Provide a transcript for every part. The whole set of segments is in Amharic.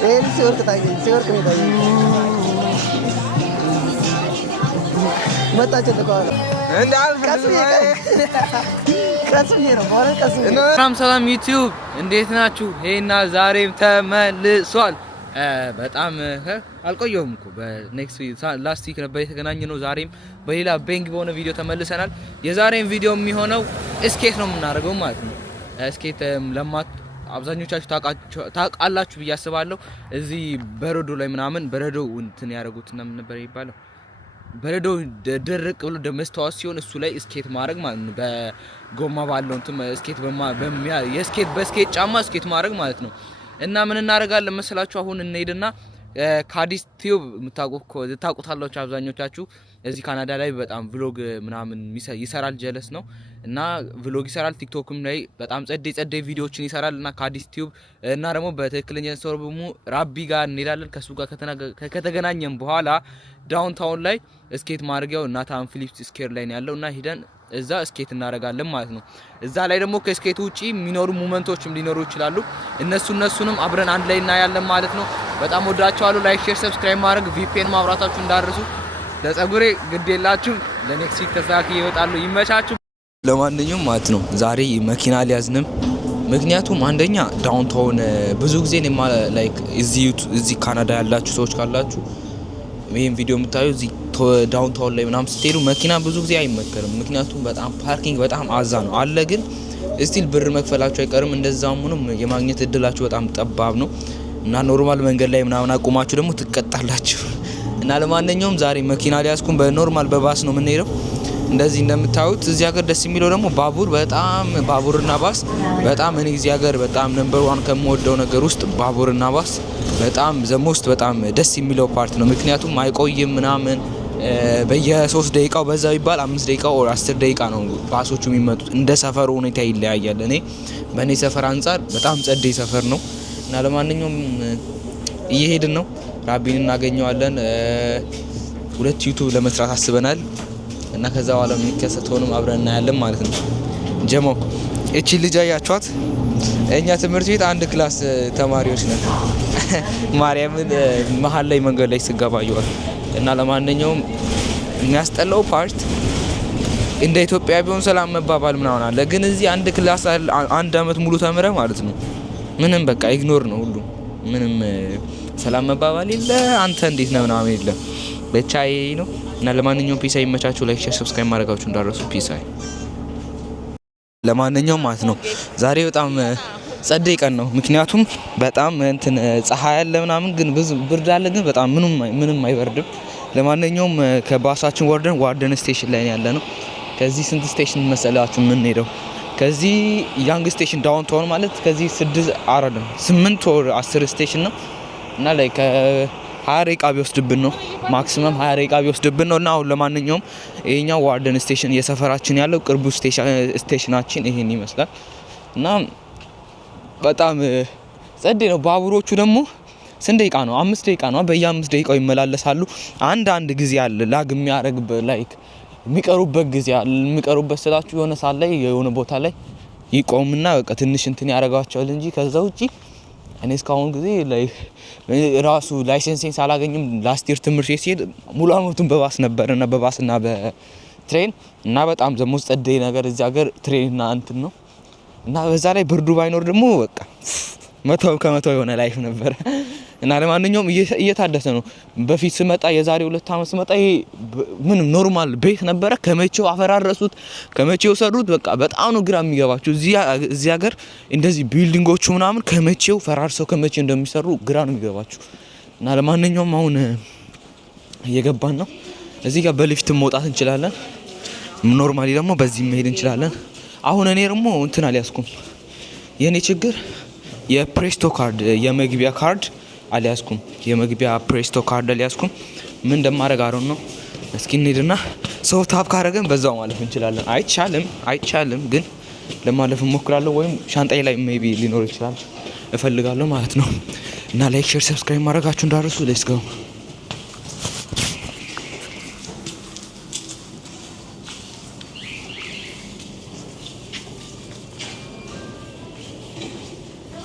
ሲወርቅ ታየኝ፣ ሲወርቅ ነው ታየኝ። መጣች ተቋላ ሰላም ዩቲዩብ እንዴት ናችሁ? ሄና ዛሬም ተመልሷል። በጣም አልቆየሁም እኮ በኔክስት ላስት ዊክ ነበር የተገናኘነው። ዛሬም በሌላ ቤንግ በሆነ ቪዲዮ ተመልሰናል። የዛሬም ቪዲዮ የሚሆነው ስኬት ነው የምናደርገው ማለት ነው። ስኬት አብዛኞቻችሁ ታውቃላችሁ ብዬ አስባለሁ። እዚህ በረዶ ላይ ምናምን በረዶ እንትን ያደርጉት እና ምን ነበር የሚባለው በረዶ ደረቅ ብሎ ደመስታወስ ሲሆን እሱ ላይ ስኬት ማድረግ ማለት ነው። በጎማ ባለው እንትን ስኬት በስኬት ጫማ ስኬት ማድረግ ማለት ነው። እና ምን እናደርጋለን መሰላችሁ? አሁን እንሄድና ካዲስ ቲዩብ ታውቁታላችሁ አብዛኞቻችሁ። እዚህ ካናዳ ላይ በጣም ቭሎግ ምናምን ይሰራል። ጀለስ ነው እና ቭሎግ ይሰራል። ቲክቶክም ላይ በጣም ጸዴ ቪዲዮዎችን ይሰራል። እና ካዲስ ቲዩብ እና ደግሞ በትክክለኛ ሰውርቡሙ ራቢ ጋር እንሄዳለን። ከሱ ጋር ከተገናኘን በኋላ ዳውንታውን ላይ ስኬት ማድረጊያው ናታን ፊሊፕስ ስኬር ላይ ነው ያለው እና ሄደን እዛ ስኬት እናደርጋለን ማለት ነው። እዛ ላይ ደግሞ ከስኬት ውጪ የሚኖሩ ሞመንቶችም ሊኖሩ ይችላሉ። እነሱንም አብረን አንድ ላይ እናያለን ማለት ነው። በጣም ወዳችኋለሁ። ላይክ፣ ሼር፣ ሰብስክራይብ ማድረግ ቪፒኤን ማብራታችሁ እንዳርሱ። ለጸጉሬ ግድ የላችሁ ለኔክስት ዊክ ተስተካክዬ ይወጣሉ። ይመቻችሁ። ለማንኛውም ማለት ነው ዛሬ መኪና ሊያዝንም ምክንያቱም አንደኛ ዳውንታውን ብዙ ጊዜ ላይክ እዚህ ካናዳ ያላችሁ ሰዎች ካላችሁ ይሄን ቪዲዮ የምታዩ እዚህ ዳውንታውን ላይ ምናምን ስትሄዱ መኪና ብዙ ጊዜ አይመከርም። ምክንያቱም በጣም ፓርኪንግ በጣም አዛ ነው አለ። ግን ስቲል ብር መክፈላችሁ አይቀርም። እንደዛም ሆኖ የማግኘት እድላችሁ በጣም ጠባብ ነው እና ኖርማል መንገድ ላይ ምናምን አቁማችሁ ደግሞ ትቀጣላችሁ። እና ለማንኛውም ዛሬ መኪና ሊያስኩም በኖርማል በባስ ነው የምንሄደው። እንደዚህ እንደምታዩት እዚህ ሀገር ደስ የሚለው ደግሞ ባቡርና ባስ በጣም እኔ እዚህ ሀገር በጣም ነምበር 1 ከምወደው ነገር ውስጥ ባቡርና ባስ በጣም ዘሞስት በጣም ደስ የሚለው ፓርት ነው። ምክንያቱም አይቆይም ምናምን በየ3 ደቂቃው በዛ ይባል 5 ደቂቃ or 10 ደቂቃ ነው ባሶቹ የሚመጡት። እንደ ሰፈሩ ሁኔታ ይለያያል። በእኔ ሰፈር አንፃር በጣም ጸዴ ሰፈር ነው እና ለማንኛውም እየሄድን ነው። ራቢን እናገኘዋለን። 2 ዩቲዩብ ለመስራት አስበናል እና ከዛ በኋላ የሚከሰተውንም አብረን እናያለን ማለት ነው። ጀሞ እቺ ልጅ አያችኋት? እኛ ትምህርት ቤት አንድ ክላስ ተማሪዎች ነን። ማርያምን መሀል ላይ መንገድ ላይ ስገባየዋል እና ለማንኛውም የሚያስጠላው ፓርት እንደ ኢትዮጵያ ቢሆን ሰላም መባባል ምናምን አለ። ግን እዚህ አንድ ክላስ አንድ አመት ሙሉ ተምረ ማለት ነው ምንም በቃ ኢግኖር ነው ሁሉ ምንም ሰላም መባባል የለ። አንተ እንዴት ነው ምናምን የለም። ብቻ ይሄ ነው እና ለማንኛውም ፒስ አይመቻችሁ። ላይክ፣ ሼር፣ ሰብስክራይብ ማድረጋችሁ እንዳረሱ። ፒስ አይ ለማንኛውም ማለት ነው ዛሬ በጣም ጸደይ ቀን ነው። ምክንያቱም በጣም እንትን ፀሐይ ያለ ምናምን ግን ብዙ ብርድ አለ። ግን በጣም ምንም አይበርድም። ለማንኛውም ከባሳችን ዋርደን ስቴሽን ላይ ያለ ነው። ከዚህ ስንት ስቴሽን መሰላችሁ ምን ሄደው? ከዚህ ያንግ ስቴሽን ዳውንታውን ማለት ከዚህ 8 or 10 ስቴሽን ነው እና ላይ ከ20 ደቂቃ ቢወስድብን ነው ማክሲመም 20 ደቂቃ ቢወስድብን ነው። እና አሁን ለማንኛውም ይሄኛው ዋርደን ስቴሽን የሰፈራችን ያለው ቅርቡ ስቴሽናችን ይሄን ይመስላል እና በጣም ጸዴ ነው። ባቡሮቹ ደግሞ ስንት ደቂቃ ነው? 5 ደቂቃ ነው። በየ5 ደቂቃው ይመላለሳሉ። አንድ ጊዜ አለ ላግ የሚያደርግ ላይክ የሚቀሩበት ጊዜ አለ። የሚቀሩበት ስላችሁ የሆነ ሰዓት ላይ የሆነ ቦታ ላይ ይቆምና በቃ ትንሽ እንትን ያደርጋቸዋል እንጂ ከዛ ውጪ እኔ እስካሁን ጊዜ ራሱ ላይሰንሴን ሳላገኝም ላስት ይር ትምህርት ሲሄድ ሙሉ አመቱን በባስ ነበርና በባስና በትሬን እና በጣም ዘሞስ ጸዴ ነገር እዚህ ሀገር ትሬንና እንትን ነው እና በዛ ላይ ብርዱ ባይኖር ደግሞ በቃ 100% የሆነ ላይፍ ነበር። እና ለማንኛውም እየታደሰ ነው። በፊት ስመጣ የዛሬ 2 አመት ስመጣ ይሄ ምንም ኖርማል ቤት ነበረ። ከመቼው አፈራረሱት ከመቼው ሰሩት በቃ በጣም ነው ግራ የሚገባችሁ። እዚህ ሀገር እንደዚህ ቢልዲንጎቹ ምናምን ከመቼው ፈራርሰው ከመቼው እንደሚሰሩ ግራ ነው የሚገባችሁ። እና ለማንኛውም አሁን እየገባን ነው። እዚህ ጋር በሊፍት መውጣት እንችላለን። ኖርማሊ ደግሞ በዚህ መሄድ እንችላለን። አሁን እኔ ደግሞ እንትን አልያዝኩም። የኔ ችግር የፕሬስቶ ካርድ የመግቢያ ካርድ አልያዝኩም። የመግቢያ ፕሬስቶ ካርድ አልያዝኩም። ምን እንደማደርግ አሮን ነው። እስኪ እንሂድና ሰው ታፕ ካደረገን በዛው ማለፍ እንችላለን። አይቻልም ግን ለማለፍ እንሞክራለሁ። ወይም ሻንጣዬ ላይ ሜቢ ሊኖር ይችላል እፈልጋለሁ ማለት ነው። እና ላይክ፣ ሼር፣ ሰብስክራይብ ማድረጋችሁ እንዳትረሱ። ሌትስ ጎ።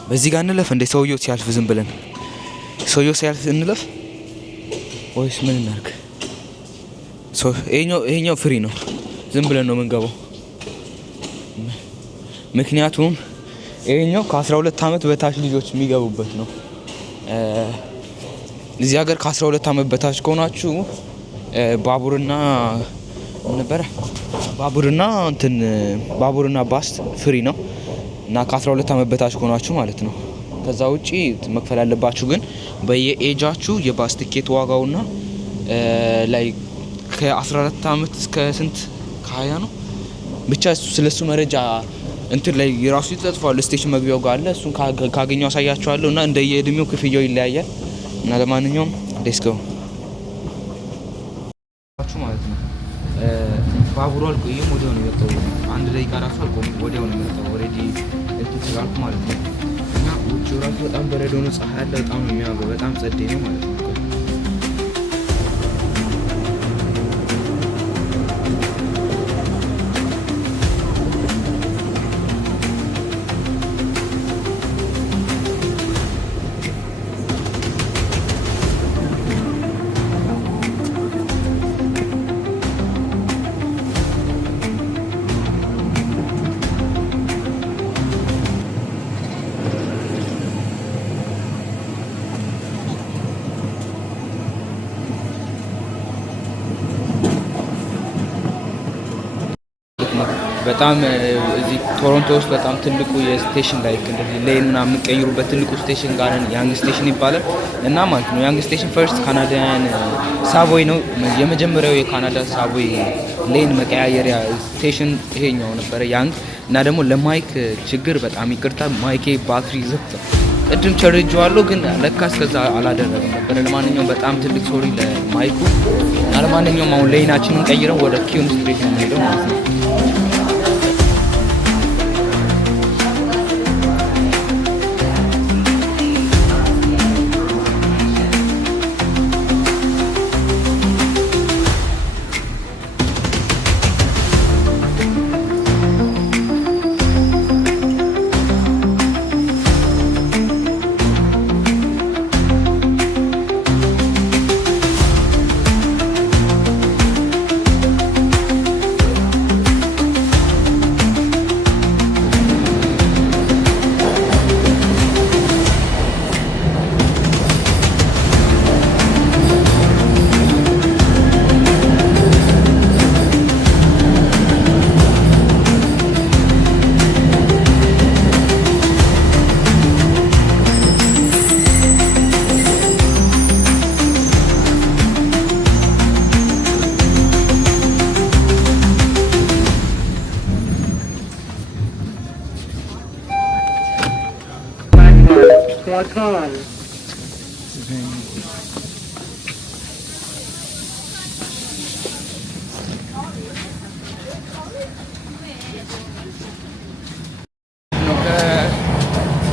በዚህ ጋር እንለፍ እንደ ሰውየው ሲያልፍ ዝም ብለን ሰውየው ሲያልፍ እንለፍ ወይስ ምን እናድርግ? ይሄኛው ፍሪ ነው፣ ዝም ብለን ነው የምንገባው። ምክንያቱም ይሄኛው ከ12 ዓመት በታች ልጆች የሚገቡበት ነው። እዚህ ሀገር ከ12 ዓመት በታች ከሆናችሁ ባቡርና ባስ ፍሪ ነው እና ከ12 ዓመት በታች ከሆናችሁ ማለት ነው። ከዛ ውጪ መክፈል ያለባችሁ ግን በየኤጃችሁ የባስ ቲኬት ዋጋውና ላይ ከ14 ዓመት እስከ ስንት ከ20 ነው ብቻ ስለሱ መረጃ እንትን ላይ የራሱ ይተጽፋል። ስቴሽን መግቢያው ጋር አለ። እሱን ካገኘው አሳያችኋለሁ እና እንደየእድሜው ክፍያው ይለያያል እና ለማንኛውም ሌትስ ጎ ማለት ነው። ባቡሩ አልቆየም፣ ወዲያው ነው የመጣው። አንድ ደቂቃ ራሱ አልቆየም፣ ወዲያው ነው የመጣው። ኦልሬዲ እንትን ስላልኩ ማለት ነው። እና ውጭው ራሱ በጣም በረዶ ነው፣ ፀሐይ አለ። በጣም ነው የሚያምረው፣ በጣም ጸዴ ነው ማለት ነው። በጣም እዚህ ቶሮንቶ ውስጥ በጣም ትልቁ የስቴሽን ላይ እንደዚህ ሌን ምናምን የምትቀይሩበት ትልቁ ስቴሽን ጋር ያንግ ስቴሽን ይባላል እና ማለት ነው። ያንግ ስቴሽን ፈርስት ካናዳን ሳቦይ ነው የመጀመሪያው የካናዳ ሳቦይ ሌን መቀያየሪያ ስቴሽን ይሄኛው ነበረ ያንግ። እና ደግሞ ለማይክ ችግር በጣም ይቅርታ፣ ማይኬ ባትሪ ዘግቷል። ቅድም ቸርጄዋለሁ ግን ለካ እስከዛ አላደረገም ነበር። ለማንኛውም በጣም ትልቅ ሶሪ ለማይኩ። እና ለማንኛውም አሁን ሌናችንን ቀይረን ወደ ኪውን ስትሬት ነው የምንሄደው ማለት ነው።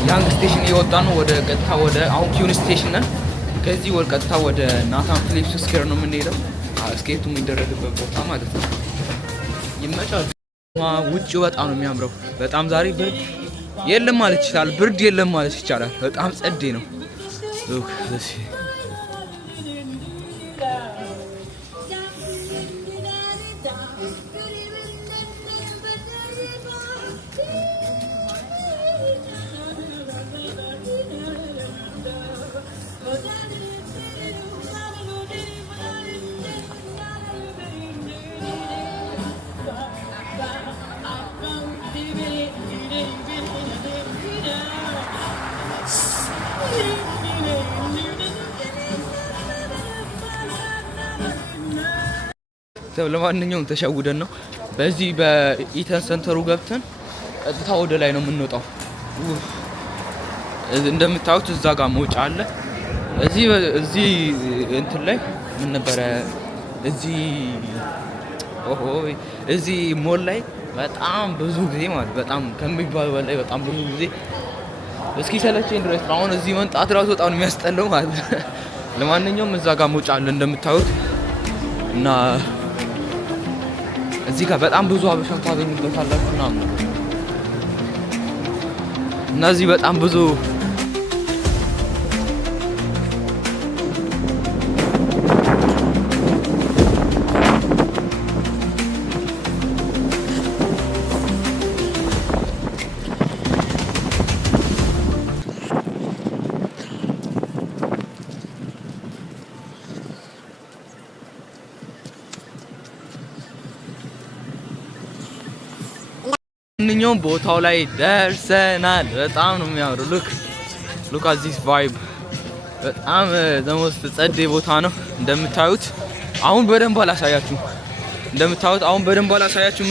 ያንግ ስቴሽን እየወጣ ነው ወደ ቀጥታ ወደ አሁን ኪውን ስቴሽን ነን። ከዚህ ወደ ቀጥታ ወደ ናታን ፊሊፕስ ስኬር ነው የምንሄደው። ስኬቱ የሚደረግበት ቦታ ማለት ነው። ይመቻል። ውጭ በጣም ነው የሚያምረው። በጣም ዛሬ ብርድ የለም ማለት ይቻላል። ብርድ የለም ማለት ይቻላል። በጣም ጸዴ ነው። ለማንኛውም ተሸውደን ነው በዚህ በኢተን ሰንተሩ ገብተን ቀጥታ ወደ ላይ ነው የምንወጣው። እንደምታዩት እዛ ጋር መውጫ አለ። እዚህ እንትን ላይ ምን ነበረ እዚህ ሞል ላይ በጣም ብዙ ጊዜ ማለት በጣም ከሚባል በላይ በጣም ብዙ ጊዜ እስኪ ሰለቸኝ ድረስ አሁን እዚህ መንጣት ራሱ በጣም የሚያስጠላው ማለት ነው። ለማንኛውም እዛ ጋር መውጫ አለ እንደምታዩት እና እዚህ ጋር በጣም ብዙ አበሻ ታገኙበታላችሁ ምናምን እና እዚህ በጣም ብዙ ማንኛውም ቦታው ላይ ደርሰናል። በጣም ነው የሚያምረው። ሉክ አት ዚስ ቫይብ በጣም ዘሞስት ጸዴ ቦታ ነው። እንደምታዩት አሁን በደንብ አላሳያችሁ።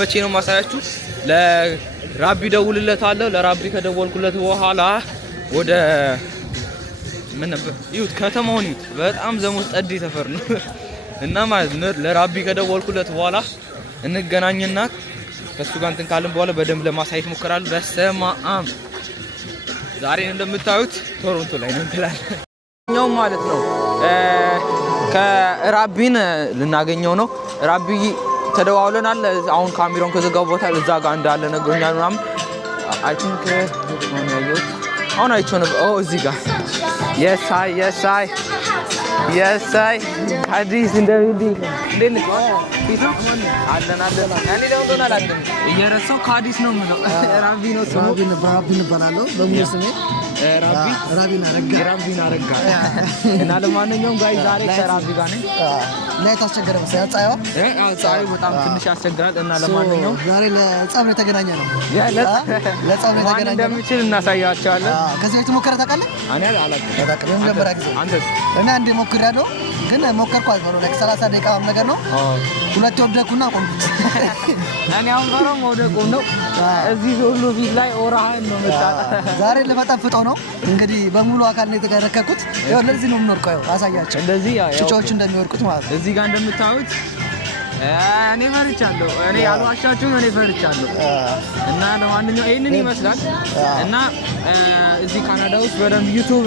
መቼ ነው ማሳያችሁ? ለራቢ ደውልለታለሁ። ለራቢ ከደወልኩለት በኋላ ወደ ምን ነበር ይሁት ከተማውን ይሁት በጣም ዘሞስት ጸዴ ሰፈር ነው እና ማለት ነው። ለራቢ ከደወልኩለት በኋላ እንገናኝና ከሱ ጋር እንትን ካልን በኋላ በደንብ ለማሳየት ሞክራለሁ። በስማም ዛሬ እንደምታዩት ቶሮንቶ ላይ ነው እንትላል ማለት ነው። ከራቢን ልናገኘው ነው። ራቢ ተደዋውለናል። አሁን ካሜራውን ከዘጋው ቦታ እዛ ጋር እንዳለ ነግሮኛል ምናምን አይ ቲንክ ነው ያየሁት። አሁን አይቼው ነበር። ኦ እዚህ ጋር የሳይ አዲስ እንደዚህ እንዴት ፊቱ አለን ያኔ ደግሞ ዶናልድ እየረሳው ካዲስ ነው የምለው። ራቢ ነው ስሙ። ራቢን እባላለሁ በሙሉ ስሜ ራቢን አረጋ እና ለማንኛውም ጋር ዛሬ ከራቢ ጋር ነኝ። ላይ ታስቸገረ መሰለኝ ፀሐዩ በጣም ትንሽ ያስቸግራል። እና ለማንኛውም ዛሬ ለጸብ ነው የተገናኘ ነው። ለጸብ ነው የተገናኘ ነው እንደምችል እናሳያቸዋለን። ከዚህ በፊት ሞከረ ታውቃለህ? እኔ አላውቅም። ለመጀመሪያ ጊዜ አንተስ? እኔ አንዴ ሞክሬያለሁ፣ ግን ሞከርኩ አይባሉ ላይ 30 ደቂቃ ነገር ነው። ሁለት ወደኩና ቆምኩት። እኔ አሁን በረም ወደቁ ነው። እዚህ ሁሉ ፊት ላይ ኦራህን ነው መጣጣ። ዛሬ ለመጣፍጠው ነው እንግዲህ በሙሉ አካል ነው የተከረከኩት። ይኸው ለዚህ ነው የምንወርቀው። አሳያቸው እንደዚህ ጭጫዎች እንደሚወርቁት ማለት ነው። እዚህ ጋር እንደምታዩት እኔ ፈርቻለሁ። እኔ አልዋሻችሁም፣ እኔ ፈርቻለሁ። እና ለማንኛውም ይሄንን ይመስላል። እና እዚህ ካናዳ ውስጥ በደንብ ዩቲዩብ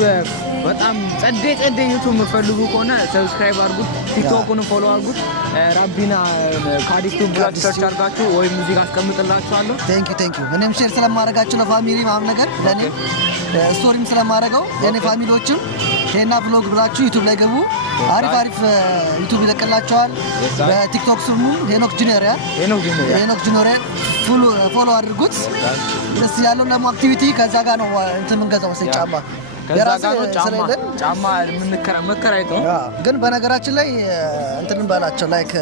በጣም ጸዴ ዩቲዩብ የምትፈልጉ ከሆነ ሰብስክራይብ አድርጉት፣ ቲክቶክን ፎሎ አድርጉት። ራቢና ካዲስ ቱብ ብላችሁ ሰርች አድርጋችሁ ወይም ሙዚቃ አስቀምጥላችኋለሁ። ቴንክ ዩ እኔም ሼር ስለማደርጋችሁ ለፋሚሊ ምናምን ነገር ለኔ ስቶሪም ስለማደርገው የኔ ፋሚሊዎችም ሄና ብሎግ ብላችሁ ዩቲዩብ ላይ ገቡ። አሪፍ ዩቲዩብ ይለቅላችኋል። በቲክቶክ ስሙ ሄኖክ ጁኒየር ፎሎ አድርጉት። ደስ ያለው ለሞ አክቲቪቲ ከዛ ጋር ነው እንትን የምንገዛው መሰለኝ ጫማ ጫማ መከራየት ነው። ግን በነገራችን ላይ እንትን እንበላቸው ላይክ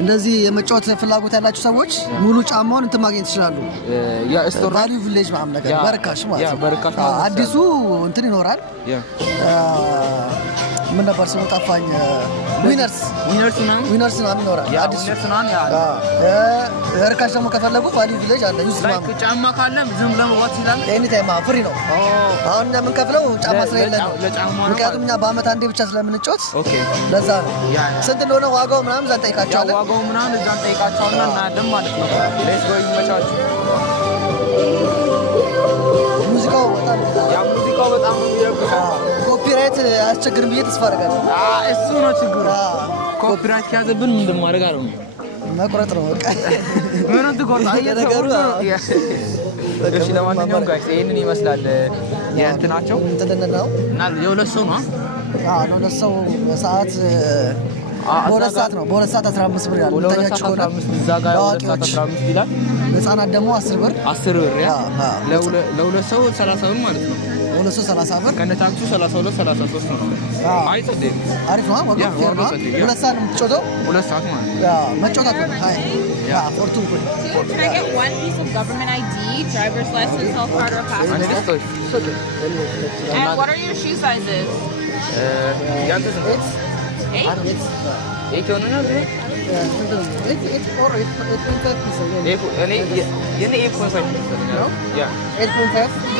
እንደዚህ የመጫወት ፍላጎት ያላችሁ ሰዎች ሙሉ ጫማውን እንትን ማግኘት ይችላሉ። ቫልዩ ቪሌጅ ምናምን ነገር በርካሽ ማለት ነው። አዲሱ እንትን ይኖራል። ምን ነበር ስሙ ጠፋኝ። ዊነርስ ምናምን ይኖራል። አዲሱ በርካሽ ደግሞ ከፈለጉ ቫልዩ ቪሌጅ አለ። ዩዝ ማለት ጫማ ካለ ዝም ብለን መግባት ይችላል። ኤኒ ታይም ፍሪ ነው። አሁን እኛ የምንከፍለው ጫማ ስለሌለ ነው። ምክንያቱም እኛ በአመት አንዴ ብቻ ስለምንጫወት ለዛ ነው። ስንት እንደሆነ ዋጋው ምናምን እዛ እንጠይቃቸዋለን። ዋጋው ምናምን እዛ እንጠይቃቸዋለን እና እናያለን ማለት ነው። ሌትስ ጎ ይመቻችሁ። ሙዚቃው በጣም ኮፒራይት አያስቸግርም ብዬ ተስፋ አደርጋለሁ። እሱ ነው ችግሩ። ኮፒራይት ከያዘብን ምንድን ማድረግ አለው? መቁረጥ ነው በቃ። ምንም ትቆርጣለህ ነገሩ። እሺ ለማንኛውም ጋይስ ይሄንን ይመስላል የእንትናቸው ነው እና የሁለት ሰው ነው። ለሁለት ሰው ሰዓት በሁለት ሰዓት 15 ብር ያለው ለሁለት ሰዓት 15 እዛ ጋር 15 ይላል። ህፃናት ደግሞ 10 ብር ያ ለሁለት ሰው 30 ብር ማለት ነው። ለሁለት ሰው 30 ብር ከነታክሱ 32 33 ነው። አይ ጸዴ አሪፍ ነው። ወገን ፌር ነው። ሁለት ሰዓት ነው የምትጮተው። ሁለት ሰዓት ማለት መጮታት ነው። አይ ፎርቱ Can I get one piece of government ID, driver's license, health card, or passport? And what are your shoe sizes? ያንተስ ነው? 8 ሆነ ነው። You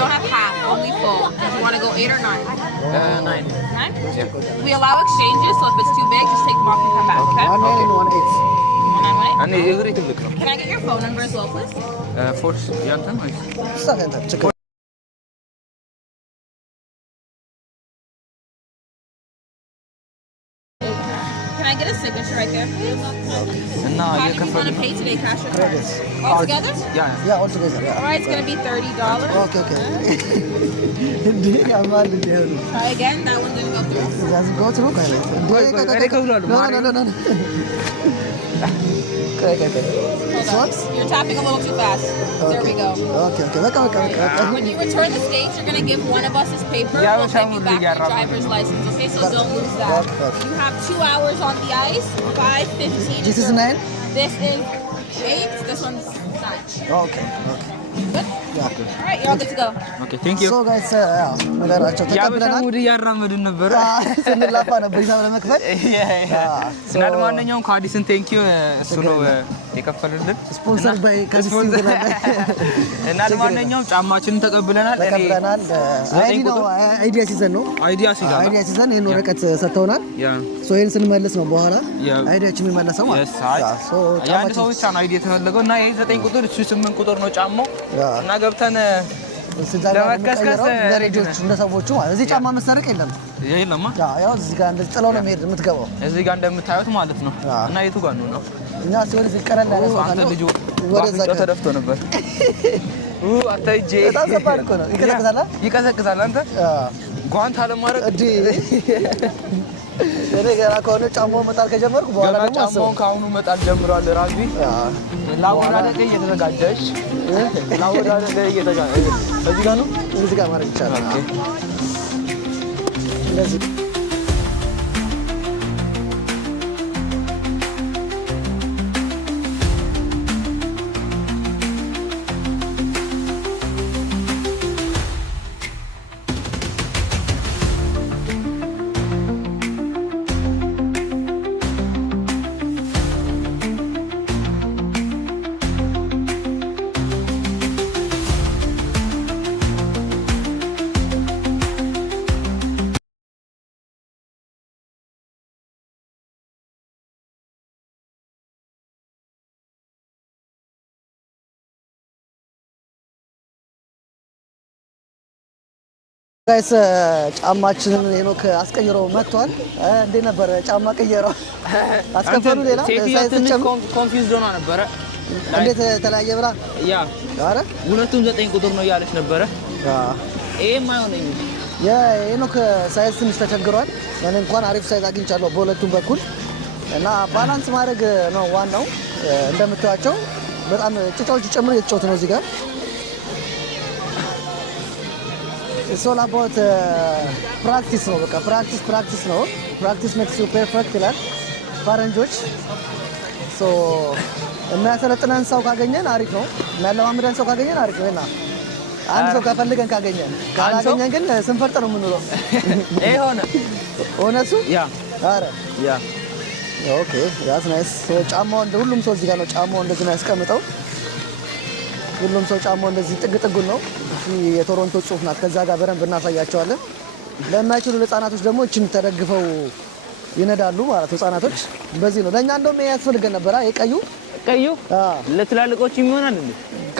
don't have half, only full. Do you want to go 8 or 9? 9. 9? Yeah. We allow exchanges, so if it's too big, just take them off and come back, okay? 198. Can I get your phone number as well, please? Force ያንተን ወይ Can I get a signature right there, please? እና How do you want to pay today, cash or card? All together? Yeah, all together. All right, it's going to be $30. Okay. Try again. That one didn't go through. It doesn't go through. No. Okay. Hold on. You're tapping a little too fast. There we go. Okay. When you return the States, you're going to give one of us this paper. We'll give you back your driver's license, okay? So don't lose that. Okay. You have 2 hours on the ice, 5:15. This is 9? This is 8. This one's not. Okay. Good? Yeah. All right, you're all good to go. Okay, thank you. So guys, ነገራቸው ተቀብለናል። ሙድ እያራመድን ነበር ስንላፋ ነበር ሂሳብ ለመክፈል። እና ለማንኛውም ከአዲስን ቴንክ ዩ እሱ ነው የከፈሉልን ስፖንሰር ባይ ከዚህ እና ለማንኛውም ጫማችንን ተቀብለናል። አይዲያ ሲዘን ይሄን ወረቀት ሰጥተውናል። ሶ ይሄን ስንመልስ ነው በኋላ አይዲያችን የሚመለሰው ማለት ነው። ያን ሰው ብቻ ነው አይዲያ የተፈለገው እና ይሄ 9 ቁጥር እሱ 8 ቁጥር ነው ጫማው እና ገብተን ለመከስከስ ለሬዲዮች እንደ ሰዎቹ ማለት እዚህ ጫማ መሰረቅ የለም። የለማ ያው እዚህ ጋር እንደዚህ ጥለው ነው መሄድ የምትገባው እዚህ ጋር እንደምታዩት ማለት ነው። እና የቱ ጋር ነው እና ሲሆን እዚህ ቀረል ያለ ሰው አንተ ልጅ ወደዛ ተደፍቶ ነበር አታይጄ በጣም ከባድ እኮ ነው። ይቀዘቅዛል አንተ ጓንት አለማድረግ እኔ ገና ከሆነ ጫማው መጣል ከጀመርኩ በኋላ ደግሞ ጫማውን ከአሁኑ መጣል ጀምሯል። ራቢ ላወዳደቅ እየተዘጋጀሽ ላወዳደቅ እየተዘጋጀ እዚህ ጋር ነው እዚህ ጋር ማድረግ ይቻላል። ኦኬ እንደዚህ ጋይስ ጫማችንን ሄኖክ አስቀይረው መጥቷል። እንዴት ነበር ጫማ ቀየረው? አስከፈሉ ሌላ ሳይዝ ኮንፊውዝድ ሆና ነበረ። እንዴት ተለያየ ብላ ያ አረ ሁለቱም 9 ቁጥር ነው ያለች ነበረ። ኤም አይሆነኝ የሄኖክ ሳይዝ ትንሽ ተቸግሯል። እኔ እንኳን አሪፍ ሳይዝ አግኝቻለሁ በሁለቱም በኩል እና ባላንስ ማድረግ ነው ዋናው። እንደምታዩቸው በጣም ጭጫዎች ጨምሮ እየተጫወቱ ነው እዚህ ጋር It's all about practice ነው። በቃ practice ነው። Practice makes you perfect ይላል ፈረንጆች። ሶ የሚያሰለጥነን ሰው ካገኘን አሪፍ ነው። የሚያለማምደን ሰው ካገኘን አሪፍ ነው። እና አንድ ሰው ከፈልገን ካላገኘን ግን ስንፈርጥ ነው የምንውለው። ይሄ ሆነ እሱ ያ አረ ያ ኦኬ that's nice። ሶ ጫማው ሁሉም ሰው እዚህ ጋር ነው ጫማው እንደዚህ ነው ያስቀምጠው። ሁሉም ሰው ጫማው እንደዚህ ጥግ ነው። የቶሮንቶ ጽሁፍ ናት። ከዛ ጋር በደንብ እናሳያቸዋለን። ለማይችሉ ህፃናቶች ደግሞ እቺን ተደግፈው ይነዳሉ ማለት ነው። ህፃናቶች በዚህ ነው። ለኛ እንደውም ያስፈልገን ነበር። ቀዩ ለትላልቆች ይሆናል እንዴ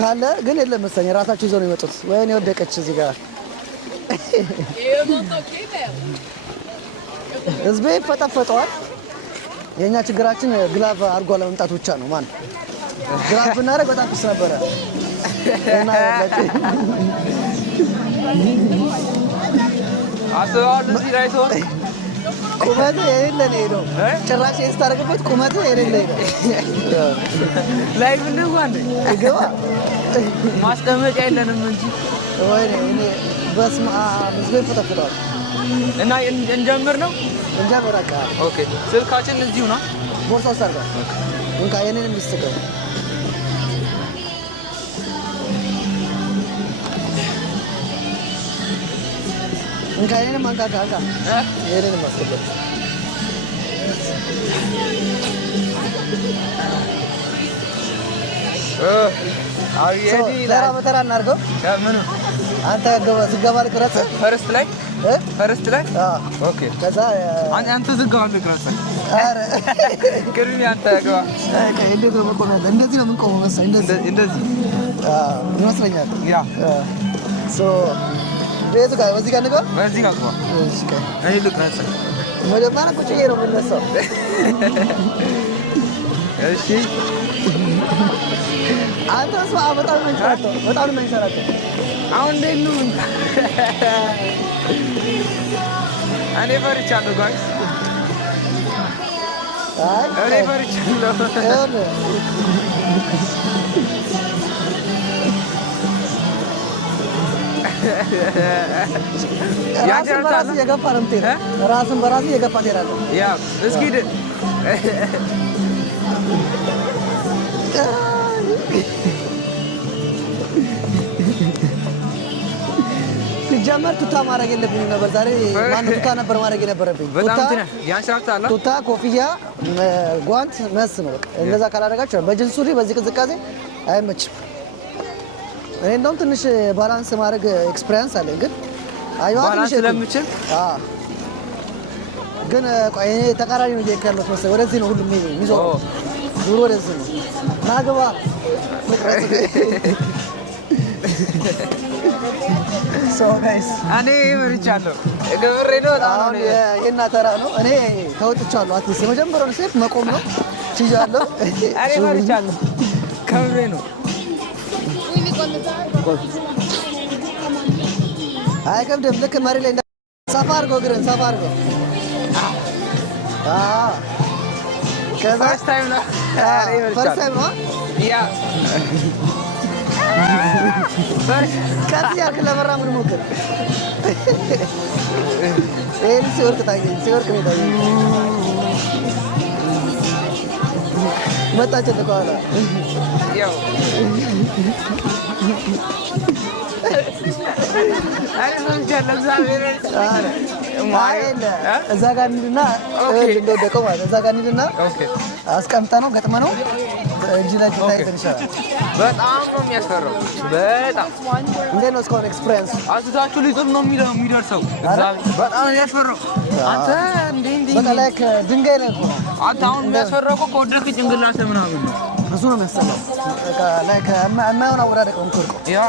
ካለ ግን የለም መሰለኝ ራሳቸው ይዘው ነው የመጡት። ወይኔ ወደቀች እዚህ ጋር ህዝቤ ፈጠፈጠዋል። የኛ ችግራችን ግላቭ አድርጎ ለመምጣት ብቻ ነው። ማን ግላቭ ብናደርግ በጣም ክስ ነበረ እና አሰዋል እዚህ ላይ ሰው ቁመት የሌለ ነው። ጭራሽ ስታደርግበት ቁመት የሌለ ነው። ላይ ምን እንኳን ገባ ማስቀመጫ የለንም እንጂ ወይኔ እኔ በስመ አብ ህዝቤ ፈጠፈጠዋል። እና እንጀምር ነው እንጀምር። በቃ ኦኬ ስልካችን እዚሁ ነው ቦርሳው ሰርጋ እንካ የኔንም ልስጥህ እንካ የኔንም አንካ የኔንም አስገባ ተራ በተራ እናድርገው። ምን አንተ ስገባ ልቅረጽ ፈርስት ላይ ኦኬ ከዛ አንተ ዝጋው ልቅረጽ አረ ቅድሚ አንተ ገባ እንዴት ነው መቆም ያለ እንደዚህ ነው የምንቆመው መሰለኝ እንደዚህ ይመስለኛል ያ ሶ ቤቱ ጋር በዚህ ጋር ንገር በዚህ ጋር ቆይ እሺ እኔ ልቅረጽ መጀመሪያ ቁጭ ብዬ ነው የምነሳው እሺ አንተ ስማ በጣም መንሸራተት አሁን እንዴት ነው እኔ ፈርቻለሁ ጋይስ እኔ ፈርቻለሁ ራስን በራስ እየገፋ ነው የምትሄደው። ራስን በራስ እየገፋ ትሄዳለህ። ያ እስኪ ሲጀመር ቱታ ማድረግ የለብኝም ነበር ዛሬ። ማን ቱታ ነበር ማድረግ የነበረብኝ? በጣም ያንሻፍታል። ቱታ፣ ኮፍያ፣ ጓንት መስ ነው በቃ። እንደዛ ካላደረጋችሁ በጅንስ ሱሪ በዚህ ቅዝቃዜ አይመችም። እኔ እንደውም ትንሽ ባላንስ ማድረግ ኤክስፒሪየንስ አለኝ፣ ግን አይዋ ትንሽ ስለምችል ግን ቆይ እኔ ተቃራኒ ነው እየከለስ መሰለኝ። ወደዚህ ነው ሁሉም የሚዞረው። ዙሮ ወደዚህ ነው። ናግባ ሶ ጋይስ እኔ መርጫለሁ። ገብሬ ነው አሁን የእና ተራ ነው። እኔ ተወጥቻለሁ። አትሊስት የመጀመሪያውን ስቴፕ መቆም ነው ችያለሁ። እኔ መርጫለሁ። ገብሬ ነው። አይከብድም። ልክ መሬት ላይ ሰፋ አድርገው፣ እግርን ሰፋ አድርገው። ፈርስት ታይም ነው። ፈርስት ታይም ነው። ያ ቀስ እያልክ ለመራመድ ሞክር። ይሄን ሲወርቅ ታገኝ፣ ሲወርቅ ነው ታገኝ። መጣች ከኋላ ያው እዛ ጋር እንሂድና እንደወደቀው ማለት እዛ ጋር እንሂድና አስቀምጠ ነው ገጥመ ነው እጅ ላይ ትታይተን ይሻላል። በጣም ነው የሚያስፈራው። በጣም እንዴት ነው እስካሁን ኤክስፒሪየንስ? አስታችሁ ሊጥል ነው የሚደርሰው። በጣም ነው የሚያስፈራው። አንተ እንዴ በቃ ላይ ከድንጋይ ላይ እኮ አንተ አሁን የሚያስፈራው እኮ ከወደክ ጭንቅላት ምናምን ነው። እሱ ነው የሚያስፈራው። በቃ ላይ ከማይሆን አወዳደቅ ነው የምትወድቀው። ያ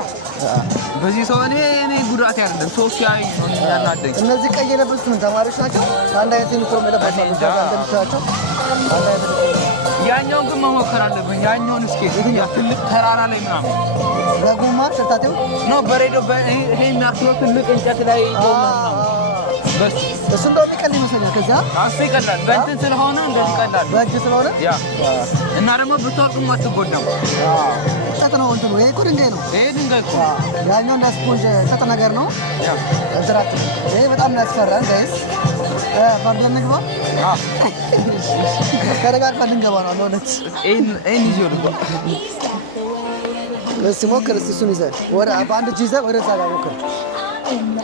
በዚህ ሰው እኔ ጉዳት ያለው ሰው ሲያይ ነው ያናደኝ። እነዚህ ቀይ የለበሱት ምን ተማሪዎች ናቸው? አንድ አይነት ዩኒፎርም የለበሱ እንደምታያቸው። ያኛውን ግን መሞከር አለብን። ያኛውን እስኪ ትልቅ ተራራ ላይ ምናምን በጎማ ሸርታቴው ነው በሬዲዮ ይሄ የሚያክለው ትልቅ እንጨት ላይ በስ እሱ እንደው ቢቀል ይመስለኛል። ከዛ አስ ይቀላል። በእንትን ስለሆነ እንደዚህ ይቀላል። በእጅ ስለሆነ ያ እና ደግሞ ብትወርቁም አትጎዳም። እንጨት ነው እንትኑ። ይሄ እኮ ድንጋይ ነው። ይሄ ድንጋይ እኮ ያኛው እንደ ስፖንጅ ጠጥ ነገር ነው። ያ እንትራት ይሄ በጣም ያስፈራል ጋይስ። ፈርደን እንግባ። ከረጋግፈን እንገባ ነው ለእውነት። ይሄን ይዞ ልባ እስኪ ሞክር። እስኪ እሱን ይዘህ ወደ በአንድ እጅ ይዘህ ወደዛ ጋር ሞክር።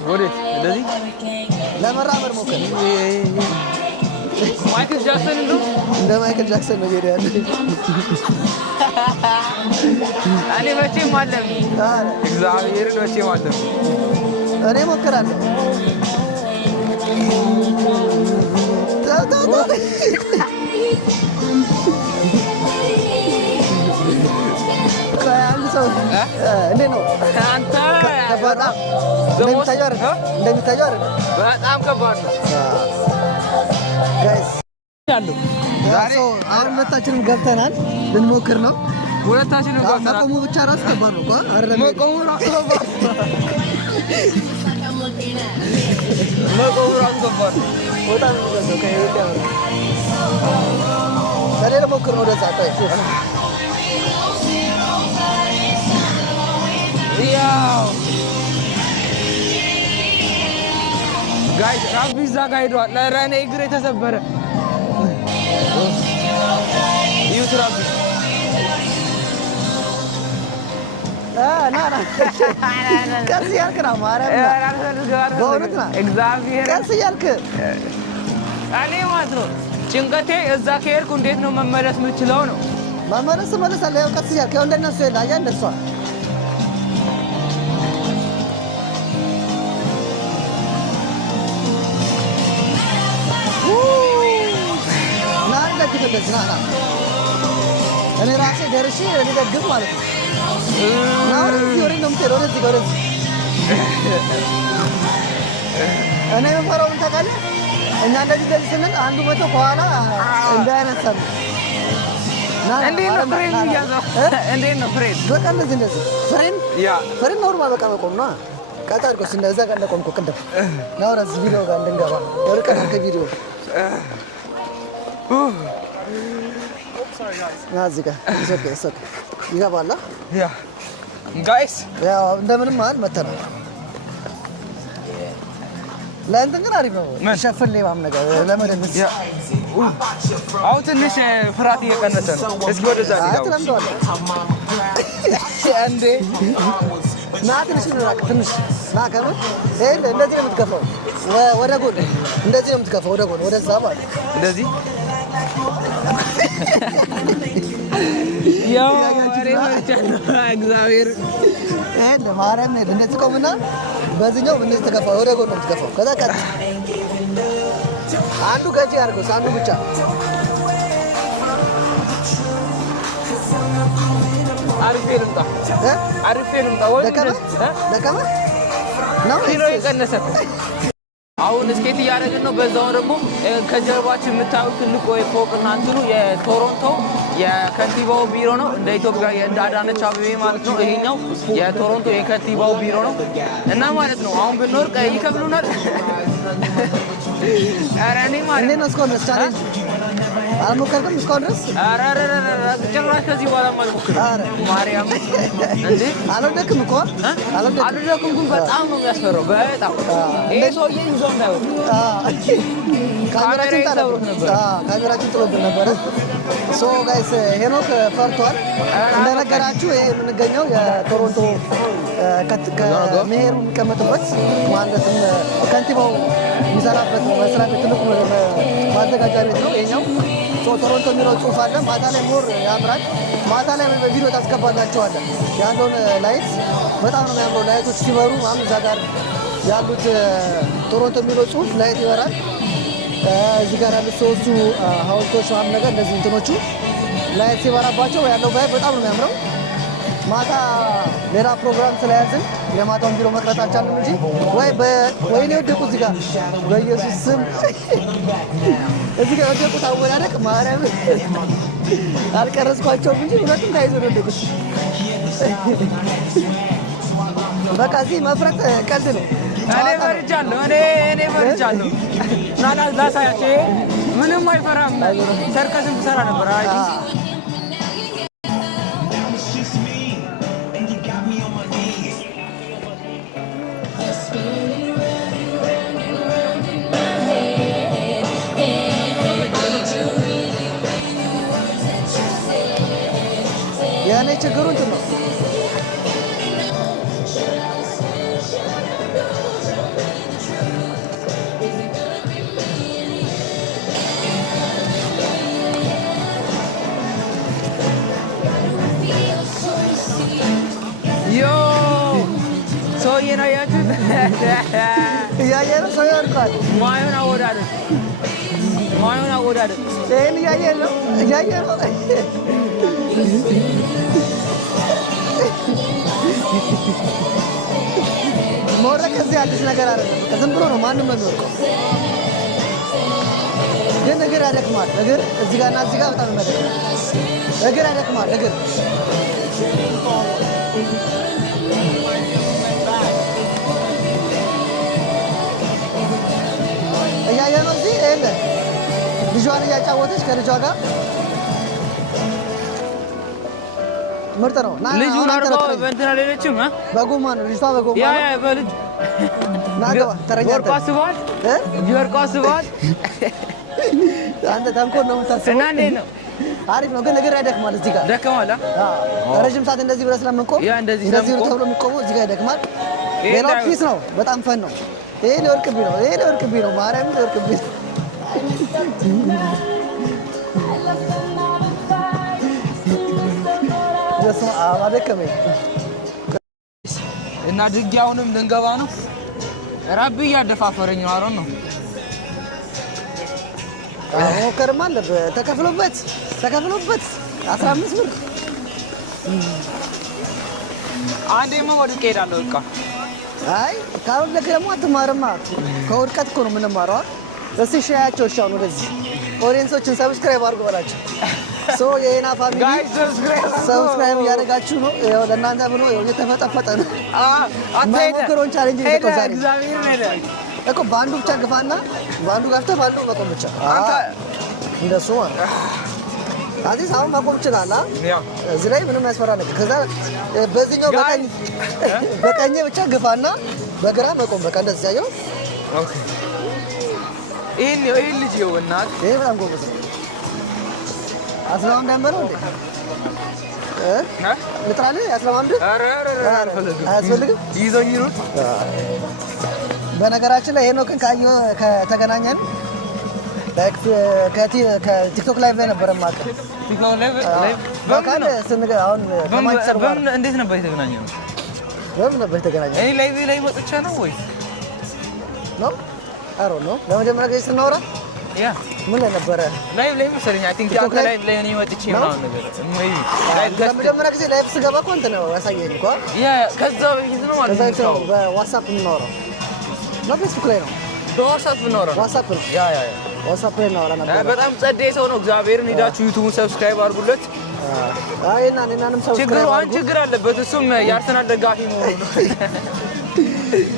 ወዴት? እንደዚህ ለመራመድ ሞክር። ማይክል ጃክሰን እንደ ማይክል ጃክሰን ነው ሄደ ያለ። እኔ መቼም አለም እግዚአብሔርን መቼም አለም እኔ ሞክራለሁ። አንድ ሰው እንዴት ነው አንተ? በጣም እንደሚታየው አይደለም። በጣም ከባድ ነው ጋይስ። ዛሬ አሁን ሁለታችንም ገብተናል፣ ልንሞክር ነው። ሁለታችንም ገብተናል። መቆሙ ብቻ ራሱ ከባድ ነው እኮ አይደለም? መቆሙ ራሱ ከባድ ነው። መቆሙ ራሱ ከባድ ነው። በጣም ነው ከይወጣ ነው። ሰሌ ሞክር ነው ወደዛ ታይ ያው ጋይስ ራቢ እዛ ጋር ሄዷል። ኧረ እኔ እግሬ ተሰበረ። ይኸው ራቢ ና ቀስ እያልክ ነው ማርያም በእውነት ና እግዚአብሔር ቀስ እያልክ እኔ ማለት ነው ጭንቀቴ እዛ ከሄድኩ እንዴት ነው መመለስ የምችለው ነው። መመለስ ትመለሳለህ። ያው ቀስ እያልክ ያው እንደነሱ የለ አየህ እንደሷ ና እኔ ራሴ ደርሼ ልደግፍ ማለት ነው። ወደዚህ ወደ ነው የምትሄደው፣ ወደዚህ እኔ የምፈራው ምን ታውቃለህ? እኛ እንደዚህ ስንል አንዱ መቶ ከኋላ እንዳያነሳን። እንዴት ነው ፍሬን የሚያዘው? እንዴት ነው ፍሬን? በቃ እንደዚህ ፍሬን ኖርማል በቃ መቆም ነው። ቀጥ አድርጎ እንደዛ ጋር እንደቆምኩ ቅድም ነው። ወደዚህ ቪዲዮ ጋር እንድንገባ ወርቀን ከቪዲዮ እዚህ ጋር ይገባል። ያ ጋይስ ያው እንደምንም ማለት መተናል። ለእንትን ግን አሪፍ ነው። ሸፍን ሌባም ነገር ለመደነስ አሁን ትንሽ ፍርሃት እየቀነሰ ነው። እስኪ ወደዛ ትለምደዋለህ። እንዴ ና ትንሽ እንራቅ ትንሽ ና ከምን እንደዚህ ነው የምትከፋው ወደ ጎን እንደዚህ ነው የምትከፋው ወደ ጎን ወደዛ ማለት እንደዚህ ያው አሬ ወርቻለሁ እግዚአብሔር ማርያም ነው እንደዚህ ቆምና በዚህኛው እንደዚህ ተከፋው ወደ ጎን ነው የምትከፋው ከዛ ቀጥ አንዱ ገጂ አድርገው አንዱ ብቻ አሪፍ ልምጣ ወይ ደከመ ነው ኪሎ የቀነሰ አሁን ስኬት እያደረግን ነው። በዛው ደግሞ ከጀርባችን የምታዩት ትልቁ ፎቅና እንትኑ የቶሮንቶ የከንቲባው ቢሮ ነው። እንደ ኢትዮጵያ እንደ አዳነች አቤቤ ማለት ነው። ይሄኛው የቶሮንቶ የከንቲባው ቢሮ ነው እና ማለት ነው አሁን ብንወርቅ ይከፍሉናል። ኧረ እኔ ማለት ነው እስካሁን ቻሌንጅ አልሞከርክም እስካሁን ድረስ? ኧረ ጭራሽ ከዚህ በኋላ አልሞክርም። ማርያም እንዴ አልወደቅም እኮ አልወደቅም፣ ግን በጣም ነው የሚያስፈራው። በጣም ይሄ ሰውዬ ይዞ እንዳይወጣ ካሜራችን ጥሎብን ነበረ። ሶ ጋይስ ሄኖክ ፈርቷል። እንደነገራችሁ ይሄ የምንገኘው የቶሮንቶ ሜየሩ የሚቀመጥበት ማለትም ከንቲባው የሚሰራበት መስሪያ ቤት ትልቁ ማዘጋጃ ቤት ነው ይሄኛው። ቶሮንቶ የሚለው ጽሑፍ አለ። ማታ ላይ ሞር ያምራል። ማታ ላይ በቪዲዮ ታስገባላችኋለን ያለውን ላይት በጣም ነው የሚያምረው። ላይቶች ሲበሩ ምናምን እዛ ጋር ያሉት ቶሮንቶ የሚለው ጽሑፍ ላይት ይበራል። እዚህ ጋር ያሉት ሶስቱ ሀውልቶች ምናምን ነገር እንደዚህ እንትኖቹ ላይት ሲበራባቸው ያለው ቫይብ በጣም ነው የሚያምረው። ማታ ሌላ ፕሮግራም ስለያዝን የማታውን ቪዲዮ መቅረጽ አልቻልንም እንጂ ወይኔ የወደቁ እዚህ ጋር በኢየሱስ ስም እዚህ ጋር የወደቁት አወዳደቅ ማርያም አልቀረጽኳቸውም እንጂ ሁለቱም ታይዞ ነው የወደቁት። በቃ እዚህ መፍረጥ ቀልድ ነው። እኔ ፈርቻለሁ። ላሳያቸው ምንም አይፈራም። ሰርከስም ትሰራ ነበር። የእኔ ችግሩ እንትን ነው። ሰውዬ ነው ያያችሁት? እያየ ነው ሰው ይወድቃል። ማየውን አወዳደቅ ይህን እያየ ነው መውደቅ እዚህ አዲስ ነገር አይደለም። ዝም ብሎ ነው ማንም ነው የሚወድቀው። ግን እግር ያደክማል። እግር እዚህ ጋርና እዚህ ጋር በጣም ያደክማል። እግር ያደክማል። እግር እያየ ነው። እዚህ የለ ልጇን እያጫወተች ከልጇ ጋር ምርጥ ነው። ልጁ አርባ በእንትና ሌሎችም በጎማ ነው ልጅቷ በጎማ ነው። ያ በልጅ ናገባ ተረጋግተህ ወርቋ ስባል አንተ ተንኮል ነው የምታስበው። እና እንዴት ነው? አሪፍ ነው ግን እግር ያደክማል። እዚህ ጋር ደከማላ። ረጅም ሰዓት እንደዚህ ብለህ ስለምንቆም እንደዚህ ተብሎ የሚቆመው እዚህ ጋር ያደክማል። ሌላው ፒስ ነው፣ በጣም ፈን ነው። ይሄ ሊወርቅብኝ ነው ማርያም ሊወርቅብኝ ነው። አደከመኝ እና ድጊያውንም ልንገባ ነው። ረቢ እያደፋፈረኝ ነው። አሮን ነው ሞከርም አለብህ። ተከፍሎበት 15 ብር አንዴማ ወድቄ እሄዳለሁ። በቃ አይ ካልወደክ ደግሞ አትማርማ። ከውድቀት እኮ ነው የምንማረው። እስኪ ሻያቸው አሁን ወደዚህ ኦዲየንሶችን ሰብስክራይብ አድርጉ በላቸው። የሄና ፋሚሊ ሰብስክራይብ እያደረጋችሁ ነው። ያው ለእናንተ ብሎ እየተፈጠፈጠ ነው። ማሞከሮን ቻሌንጅ ነው ዛሬ እኮ በአንዱ ብቻ ግፋና በአንዱ ጋፍተህ በአንዱ መቆም ብቻ እንደሱ ማለት አዚዝ አሁን መቆም ይችላል። እዚህ ላይ ምንም ያስፈራ ነገር። ከዛ በዚህኛው በቀኝ ብቻ ግፋና በግራ መቆም በቃ እንደዚህ ያየው። ኦኬ ይሄን ልጅ ይወናል። ይሄ በጣም ጎበዝ ነው። አስራውን ደንበሩ እንዴ ልጥራለህ ያስለማምድ አያስፈልግም ይዞኝ ነው። በነገራችን ላይ ሄኖክን ካየሁ ከተገናኘን ላይክ ከቲክቶክ ላይቭ ላይ ነበር የማውቀው። ቲክቶክ ላይቭ በቃል ስንገ አሁን ከማንቸስተር በምን እንዴት ነበር የተገናኘነው? በምን ነበር የተገናኘነው? እኔ ላይቭ ላይ መጥቼ ነው ወይ ነው አሮ ነው ለመጀመሪያ ጊዜ ስናወራ ያ ምን ላይ ነበረ? ላይቭ ላይ መሰለኝ። አይ ቲንክ ቲክቶክ ላይቭ ላይ እኔ መጥቼ ምናምን ነገር ሜቢ ለመጀመሪያ ጊዜ ላይቭ ስገባ እኮ እንትን ነው ያሳየኝ እኮ ያ ከዛ በፊት ነው ማለት ነው። በዋትስአፕ የምናወራው ነው ፌስቡክ ላይ ነው በዋትስአፕ የምናወራው ዋትስአፕ ነው ያ ዋትስአፕ ላይ እናወራ ነበር። በጣም ጸዴ ሰው ነው። እግዚአብሔርን ሄዳችሁ ዩቲዩብን ሰብስክራይብ አድርጉለት። አይ እናንም ሰብስክራይብ አድርጉ። ችግር አለበት እሱም የአርሰናል ደጋፊ መሆኑ ነው።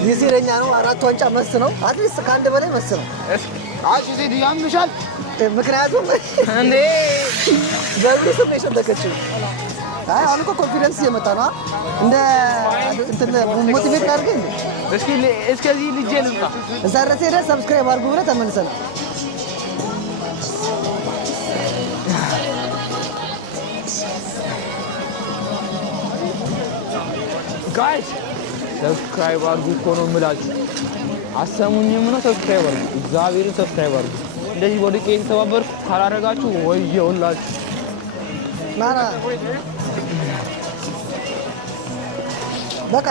ይዚረኛ ነው 4 ዋንጫ መስ ነው አትሊስት ከአንድ በላይ መስ ነው። አሽ ዜድ ያምሻል ምክንያቱም እንዴ ዘውዲስም ነው የሸለከችው። አይ አሁን እኮ ኮንፊደንስ እየመጣ ነው እንደ እንትን ሞቲቬት አድርገኝ እስከዚህ ልጄ ልምጣ እዛ ድረስ ሄደህ ሰብስክራይብ አድርጉ ብለህ ተመልሰን ጋይስ ሰብስክራይብ አድርጉ እኮ ነው የምላችሁ። አሰሙኝም ነው ሰብስክራይብ አድርጉ። እግዚአብሔርን ሰብስክራይብ አድርጉ። እንደዚህ ወድቄ የተባበርኩ ካላረጋችሁ ወየውላችሁ። ማራ በቃ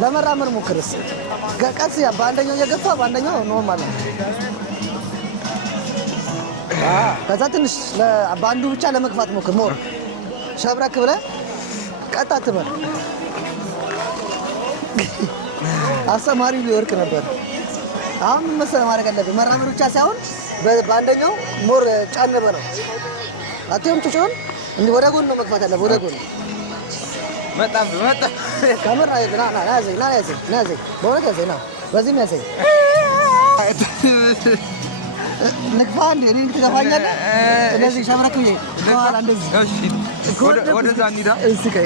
ለመራመድ ሞክርስ ቀስ ያ በአንደኛው እየገፋ በአንደኛው ኖርማል ነው። ከዛ ትንሽ በአንዱ ብቻ ለመግፋት ሞክር። ሞር ሸብረክ ብለህ ቀጥ አትበል። አስተማሪው ሊወርቅ ነበር። አሁን ምን መሰለህ ማድረግ አለብህ? መራመድ ብቻ ሳይሆን በአንደኛው ሞር ጫን በለው። አትየውም ጭጮን እንዲህ ወደ ጎን ነው መግፋት አለብህ። ወደ ጎን መጣ ካሜራ ያዘኝ በእውነት ያዘኝ ነው። በዚህም ያዘኝ ንግፋ እንደ እኔን ትገፋኛለህ። እንደዚህ ሸብረክ ብዬ በኋላ እንደዚህ ወደዛ እንሂዳ። እስኪ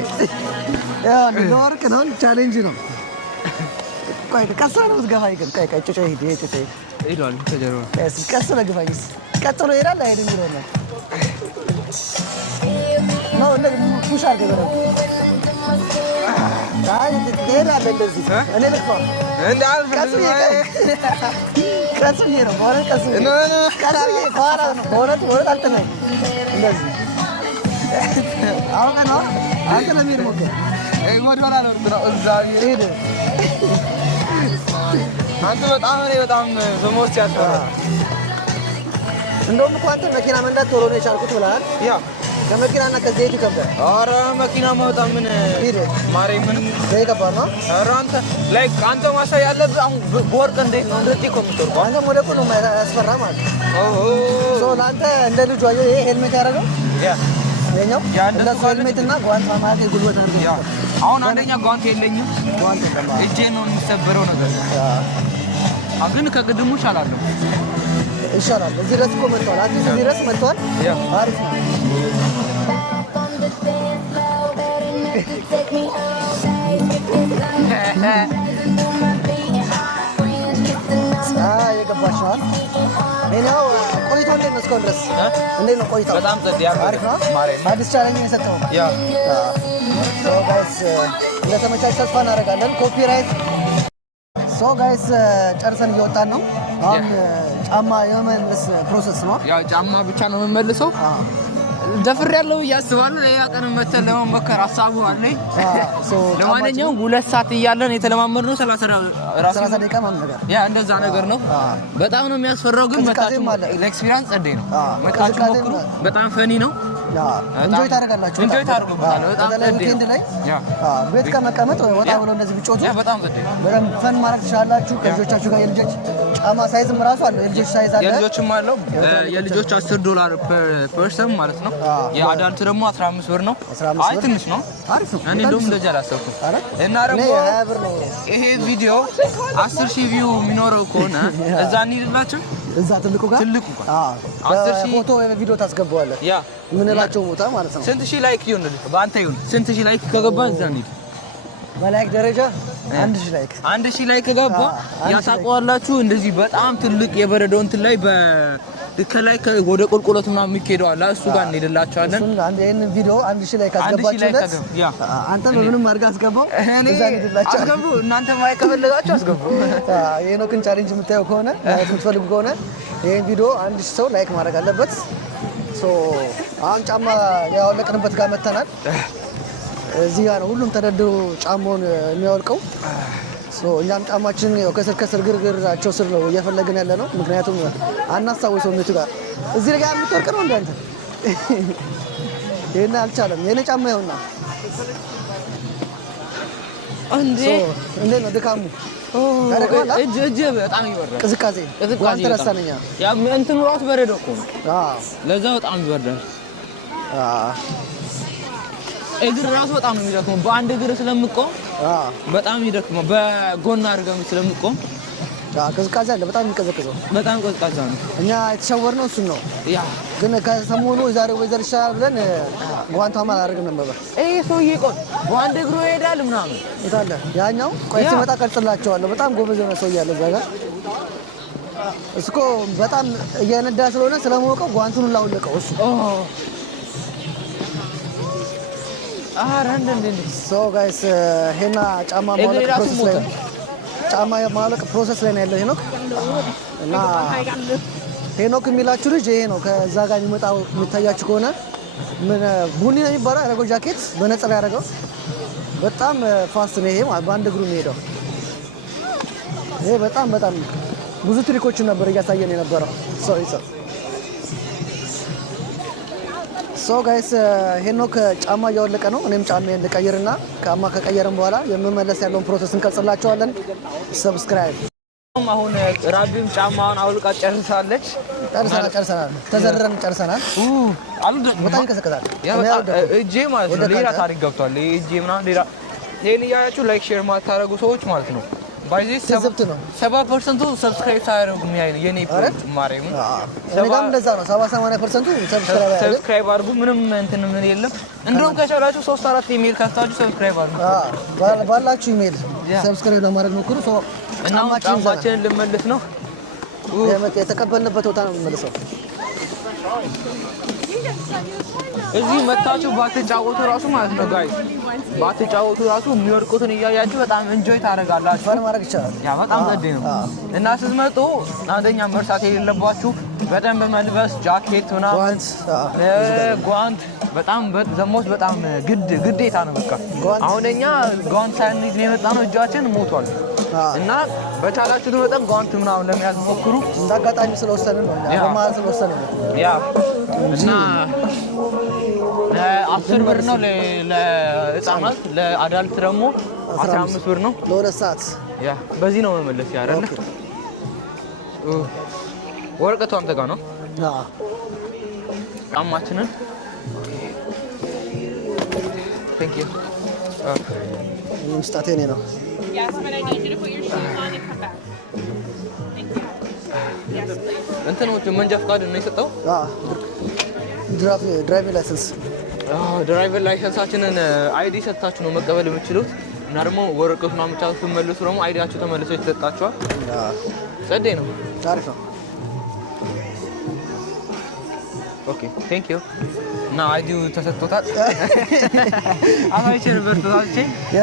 ለወርቅ ነው ቻሌንጅ ነው። ቆይ ቀስ ነው የምትገፋኝ ግን ቆይ ጩጮ ሂድ ሄዷል ከጀርባ ቀስ ብለህ ግፋኝ። ቀጥሎ ይሄዳል አይሄድም ይለኛል ነው እንደዚህ ፑሽ አድርገህ በደምብ ትሄዳለህ እንደዚህ እኔ ልግፋ ቀስ ብዬ ነው በእውነት ቀስ ብዬ ከኋላ ነው በእውነት አልጥለኝም እንደዚህ አውቀህ ነው አንተ ለመሄድ ሞክር ወደኋላ ነው እግዚአብሔር ሄደ። አንተ በጣም በሞት ያልተራ እንደውም እኮ አንተ መኪና መንዳት ቶሎ ነው የቻልኩት ብለሃል። ያ ከመኪናና ከዘይት ይከብዳል። ኧረ መኪና ማውጣት ምን ማሬ ምን ዘይት ከባድ ነው። ኧረ አንተ ማሳይ ያለብህ አሁን በወርቅ እንዴት ነው እንደዚህ እኮ የምትወርቀው? አንተም ወደ እኮ ነው ያስፈራ ማለት ነው። ለአንተ እንደ ልጁ አየህ ይሄ ሄልሜት ያደረገው የኛው እንደሱ ሄልሜት እና ጓንት ማለት ጉልበት አድርገው አሁን አንደኛ ጓንት የለኝም። እጄ ነው የሚሰበረው ነገር ግን ከቅድሙ ይሻላለሁ። ይሻላል። እዚህ ድረስ እኮ መጥተዋል። አዲስ እዚህ ድረስ መጥተዋል። አሪፍ ነው። የገባሽ ነው። ሌላው ቆይታው እንዴት ነው? እስካሁን ድረስ እንዴት ነው ቆይታው? በጣም ጸድ አሪፍ ነው። አዲስ ቻሌንጅ ነው የሰጠው። ጋይስ እንደተመቻች ተስፋ እናደርጋለን። ኮፒራይት ጋይስ ጨርሰን እየወጣን ነው። አሁን ጫማ የመመለስ ፕሮሰስ ነው። ያው ጫማ ብቻ ነው የምመልሰው። ደፍሬያለሁ እያስባለሁ። ሌላ ቀን መተን ለመሞከር ሀሳቡ አለኝ። ለማንኛውም 2 ሰዓት እያለን የተለማመድነው 30 ደቂቃ ማለት ነገር ያ እንደዛ ነገር ነው። በጣም ነው የሚያስፈራው፣ ግን መታችሁ ለኤክስፒሪየንስ ጸዴ ነው። መታችሁ ሞክሩ። በጣም ፈኒ ነው። እንጆይ ታደርጋላችሁ። እንጆይ ታደርጉበታል። በጣም ዊኬንድ ላይ ቤት ከመቀመጥ ወጣ ብሎ እንደዚህ ቢጮቱ በጣም በደንብ ፈን ማድረግ ትችላላችሁ ከልጆቻችሁ ጋር። የልጆች ጫማ ሳይዝም ራሱ አለ። የልጆች ሳይዝ አለ። የልጆችም አለው። የልጆች $10 ፐርሰን ማለት ነው። የአዳልት ደግሞ 15 ብር ነው። አይ ትንሽ ነው። አሪፍ ነው። እኔ እንደውም እንደዚህ አላሰብኩም። እና ደግሞ 20 ብር ነው። ይሄ ቪዲዮ 10,000 ቪው የሚኖረው ከሆነ እዛ እንሂድላችሁ። እዛ ትልቁ ጋር 10,000 ፎቶ ወይ ቪዲዮ ታስገባዋለህ። ያ ምን እላቸው ቦታ ማለት ነው። ስንት ሺህ ላይክ ይሁን በአንተ ይሁን። ስንት ሺህ ላይክ ከገባ እዛ እንሂድ። በላይክ ደረጃ 1,000 ላይክ 1,000 ላይክ ከገባ ያሳቀዋላችሁ። እንደዚህ በጣም ትልቅ የበረዶ እንትን ላይ ከላይ ወደ ቁልቁለቱ ምናምን የሚሄደው አለ እሱ ጋር እንሄድላችኋለን። እሱን አንድ ይሄን ቪዲዮ 1000 ላይ ካስገባችሁለት አንተ ምንም አድርጋ አስገባው እዛ እንሄድላችሁ አስገቡ። እናንተ ማይ ከፈለጋችሁ አስገቡ። የሄኖክን ቻሌንጅ የምታየው ከሆነ የምትፈልጉ ከሆነ ይሄን ቪዲዮ 1000 ሰው ላይክ ማድረግ አለበት። አሁን ጫማ ያወለቅንበት ጋር መተናል። እዚህ ጋር ነው ሁሉም ተደርድሮ ጫማውን የሚያወልቀው። እኛም ጫማችን ከስር ግርግራቸው ስር ነው እየፈለግን ያለ ነው። ምክንያቱም አናስታውሰውም የቱ ጋር እዚህ ጋር የምትወርቅ ነው እንደ አንተ ይሄን አልቻለም። የኔ ጫማ ይኸውና እንዴት ነው ድካሙ? እጅ በጣም ይወርዳል። ቅዝቃዜ ተረሳነኛ እንትኑ እራሱ በረዶ እኮ ነው። ለዛ በጣም ይወርዳል። እግር ራሱ በጣም ነው የሚደክመው። በአንድ እግር ስለምቆም በጣም ይደክመው። በጎን አድርገው ስለምቆም ቅዝቃዜ አለ። በጣም የሚቀዘቅዘው በጣም ቅዝቃዜ ነው። እኛ የተሸወርነው እሱን ነው። ግን ከሰሞኑ የዛሬው ወይዘር ይሻላል ብለን ጓንቷም አላደረግም ነበር። ይሄ ሰውዬ ቆይ በአንድ እግሩ ይሄዳል ምናምን ይታለ ያኛው ቆይ ሲመጣ ቀርጽላቸዋለሁ። በጣም ጎበዝ የሆነ ሰውዬ አለ እዛ ጋር። እሱ እኮ በጣም እየነዳ ስለሆነ ስለሞቀው ጓንቱን ሁላ አውለቀው እሱ። ጋይስ ሄና ጫማ ማውለቅ ፕሮሰስ ላይ ነው ያለው ሄኖክ። እና ሄኖክ የሚላችሁ ልጅ ይሄ ነው። ከዛ ጋር የሚመጣው የሚታያችሁ ከሆነ ምን ቡኒ ነው የሚባለው ያደረገው ጃኬት በነጠላ ያደረገው በጣም ፋስት ነው። ይሄ በአንድ እግሩ የሚሄደው ይሄ በጣም ብዙ ትሪኮችን ነበር እያሳየን የነበረው። ጋይስ ሄኖክ ጫማ እያወለቀ ነው። እኔም ጫማዬን ልቀይርና ጫማ ከቀየርን በኋላ የምመለስ ያለውን ፕሮሰስ እንቀጥላቸዋለን። ሰብስክራይብ። አሁን ራቢም ጫማውን አውልቃ ጨርሳለች። ጨርሰናል። ተዘርረን ጨርሰናል። በጣም ይቀሰቀሳል። እጄ ማለት ነው ሌላ ታሪክ ገብቷል። እጄ ምናምን ሌላ ይሄን እያያችሁ ላይክ ሼር ማታረጉ ሰዎች ማለት ነው ባይዚ 70% ሰብስክራይብ ታደርጉ የሚያይ የኔ ፕሮጀክት ማረም እኔም እንደዛ ነው። 70-80% ሰብስክራይብ አድርጉ። ምንም እንትን ምን የለም። እንደውም ከቻላችሁ 3-4 ኢሜል ከፍታችሁ ሰብስክራይብ አድርጉ። ባላችሁ ኢሜል ሰብስክራይብ ለማድረግ ሞክሩ። እና ጫማችንን ልመልስ ነው። የተቀበልንበት ቦታ ነው የምንመልሰው። እዚህ መታችሁ ባትጫወቱ ራሱ ማለት ነው ጋይስ ባትጫወቱ ራሱ የሚወርቁትን እያያችሁ በጣም ኢንጆይ ታደርጋላችሁ። ፈን ማድረግ ይቻላል። ያ በጣም ዘዴ ነው። እና ስትመጡ አንደኛ መርሳት የሌለባችሁ በደንብ መልበስ ጃኬት ምናምን ጓንት በጣም ዘሞት በጣም ግዴታ ነው። በቃ አሁን እኛ ጓንት ሳንይዝ ነው የመጣነው። እጃችን ሞቷል። እና በቻላችሁት መጠን ጓንት ምናምን ለመያዝ ሞክሩ። እንዳጋጣሚ ስለወሰንን ነው በማለት ስለወሰንን ነው። ያ እና 10 ብር ነው ለህፃናት፣ ለአዳልት ደግሞ 15 ብር ነው ለሁለት ሰዓት። ያ በዚህ ነው መመለስ ያረለ። ወረቀቱ አንተ ጋር ነው። ጫማችንን ቴንክ ዩ ምስጣቴ ነው። Yes, but I need you to put your shoes on and come back. Thank you. Yes, please. እንትኖቹ መንጃ ፈቃድ ነው የሰጠው። ድራይቪንግ ላይሰንስ ድራይቨር ላይሰንሳችንን አይዲ ሰጥታችሁ ነው መቀበል የምትችሉት። እና ደግሞ ወረቀቱን አመቻችሁ ስትመልሱ ደግሞ አይዲያችሁ ተመልሶ ይሰጣችኋል። ጸዴ ነው። አሪፍ ነው። ኦኬ ቴንክ ዩ። እና አይዲው ተሰጥቶታል። አማይቸር በርታች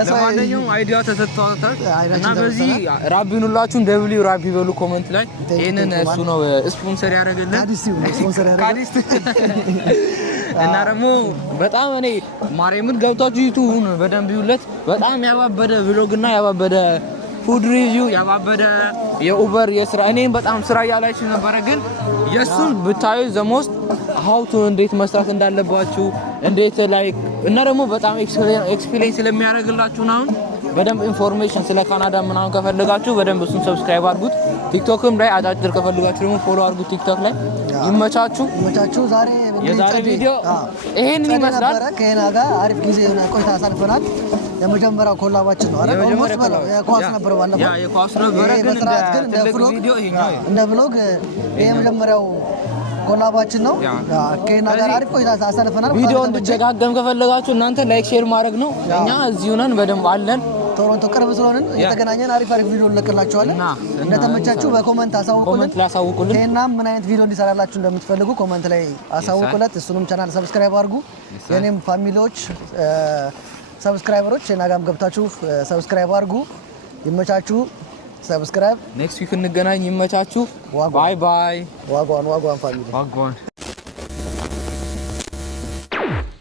ለማንኛውም አይዲያው ተሰጥቶታል። እና በዚህ ራቢን ሁላችሁም ደብሊው ራቢ በሉ ኮሜንት ላይ ይሄንን እሱ ነው ስፖንሰር ያደረገልን ካዲስ። እና ደግሞ በጣም እኔ ማርያምን ገብታችሁ ዩቲዩብን በደንብ ይውለት። በጣም ያባበደ ብሎግ እና ያባበደ ፉድ ሪቪው ያባበደ የኡበር የስራ እኔም በጣም ስራ ያላችሁ ነበር። ግን የሱን ብታዩ ዘሞስት ሀውቱ እንዴት መስራት እንዳለባችሁ እንዴት ላይክ እና ደግሞ በጣም ኤክስፒሪየንስ ስለሚያደርግላችሁ ነው። በደንብ ኢንፎርሜሽን ስለ ካናዳ ምናምን ከፈለጋችሁ በደንብ እሱን ሰብስክራይብ አድርጉት። ቲክቶክም ላይ አጫጭር ከፈለጋችሁ ደግሞ ፎሎ አድርጉት ቲክቶክ ላይ። ይመቻችሁ። ዛሬ የዛሬ ቪዲዮ ይሄንን ይመስላል። ከሄና ጋር አሪፍ ጊዜ የሆነ ቆይታ አሳልፈናል። የመጀመሪያው ኮላባችን ነው አይደል? የኳስ ነበር ባለፈው። ያ የኳስ ነበር ግን እንደ ብሎግ የመጀመሪያው ኮላባችን ነው። ከሄና ጋር አሪፍ ቆይታ አሳልፈናል። ቪዲዮ እንድትደጋገም ከፈለጋችሁ እናንተ ላይክ ሼር ማድረግ ነው። እኛ እዚሁ ነን፣ በደንብ አለን። ቶሮንቶ ቅርብ ስለሆንን እየተገናኘን አሪፍ ቪዲዮ እንለቅላችኋለን። እንደተመቻችሁ በኮመንት አሳውቁልን። ሄናም ምን አይነት ቪዲዮ እንዲሰራላችሁ እንደምትፈልጉ ኮመንት ላይ አሳውቁለት። እሱንም ቻናል ሰብስክራይብ አድርጉ። የኔም ፋሚሊዎች ሰብስክራይበሮች ሄና ጋርም ገብታችሁ ሰብስክራይብ አድርጉ። ይመቻችሁ። ሰብስክራይብ ኔክስት ዊክ እንገናኝ። ይመቻችሁ። ባይ ባይ። ዋጓን ፋሚሊ ዋጓን